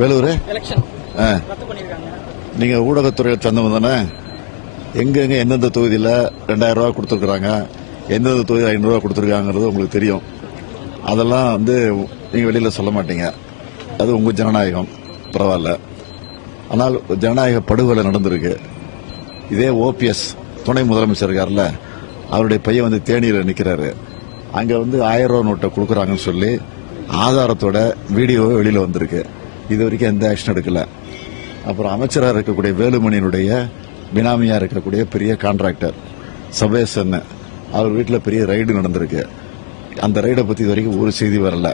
வேலூர் நீங்க ஊடகத்துறையில் சேர்ந்தவங்க தானே? எங்கெங்க எந்தெந்த தொகுதியில் 2000 ரூபா கொடுத்துருக்குறாங்க, எந்தெந்த தொகுதி 500 ரூபா கொடுத்துருக்காங்கிறது உங்களுக்கு தெரியும். அதெல்லாம் நீங்க வெளியில சொல்ல மாட்டீங்க. அது உங்க ஜனநாயகம், பரவாயில்ல. ஆனால் ஜனநாயக படுகொலை நடந்திருக்கு. இதே ஓபிஎஸ் துணை முதலமைச்சர் இருக்கார்ல, அவருடைய பையன் தேனியில நிக்கிறாரு. அங்க 1000 ரூபா நோட்டை கொடுக்குறாங்கன்னு சொல்லி ஆதாரத்தோட வீடியோவே வெளியில வந்திருக்கு. இது வரைக்கும் எந்த ஆக்ஷன் எடுக்கல. அப்புறம் அமைச்சராக இருக்கக்கூடிய வேலுமணியினுடைய பினாமியா இருக்கக்கூடிய பெரிய கான்ட்ராக்டர் சபேசன், அவர் வீட்டில் பெரிய ரைடு நடந்திருக்கு. அந்த ரைடை பத்தி இது வரைக்கும் ஒரு செய்தி வரல.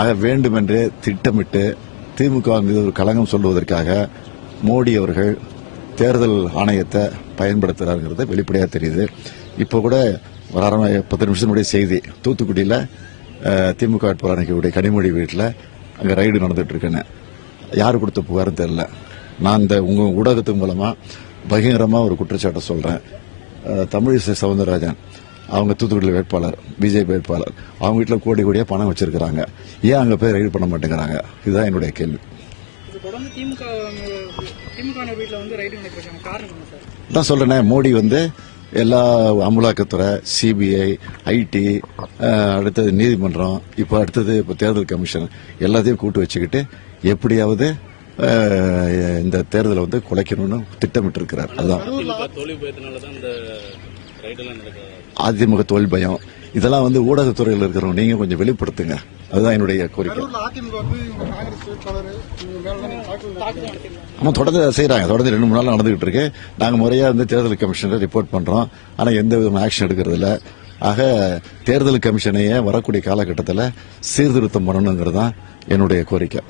ஆக வேண்டுமென்றே திட்டமிட்டு திமுக மீது ஒரு களங்கம் சொல்லுவதற்காக மோடி அவர்கள் தேர்தல் ஆணையத்தை பயன்படுத்துறாருங்கிறது வெளிப்படையா தெரியுது. இப்போ கூட ஒரு 10 நிமிஷம் முன்னாடி செய்தி, தூத்துக்குடியில் திமுக வேட்பாளர் நிற்கக்கூடிய கனிமொழி வீட்டில் அங்கே ரைடு நடந்துட்டு இருக்குன்னு. யார் கொடுத்த புகாரும் தெரியல. நான் உங்க ஊடகத்தின் மூலமா பகிரங்கமா ஒரு குற்றச்சாட்டை சொல்றேன். தமிழிசை சவுந்தரராஜன் அவங்க தூத்துக்குடியில் வேட்பாளர், பிஜேபி வேட்பாளர், அவங்க வீட்டில் கோடி கோடியா பணம் வச்சிருக்காங்க. ஏன் அங்க போய் ரைடு பண்ண மாட்டேங்கிறாங்க? இதுதான் என்னுடைய கேள்வி. நான் சொல்றேனே, மோடி எல்லா அமலாக்கத்துறை, சிபிஐ, ஐடி, அடுத்தது நீதிமன்றம், இப்போ அடுத்தது தேர்தல் கமிஷன் எல்லாத்தையும் கூட்டு வச்சுக்கிட்டு எப்படியாவது இந்த தேர்தலை குலைக்கணும்னு திட்டமிட்டு இருக்கிறார். அதுதான் அதிமுக தோல்வி பயம். இதெல்லாம் ஊடகத்துறையில் இருக்கிறவங்க நீங்க கொஞ்சம் வெளிப்படுத்துங்க. அதுதான் என்னுடைய கோரிக்கை. ஆமா, தொடர்ந்து செய்யறாங்க. தொடர்ந்து 2-3 நாள் நடந்துகிட்டு இருக்கு. நாங்க முறையா தேர்தல் கமிஷனை ரிப்போர்ட் பண்றோம். ஆனா எந்த விதமான ஆக்ஷன் எடுக்கிறது இல்ல. ஆக தேர்தல் கமிஷனையே வரக்கூடிய காலகட்டத்தில் சீர்திருத்தம் பண்ணணுங்கிறது தான் என்னுடைய கோரிக்கை.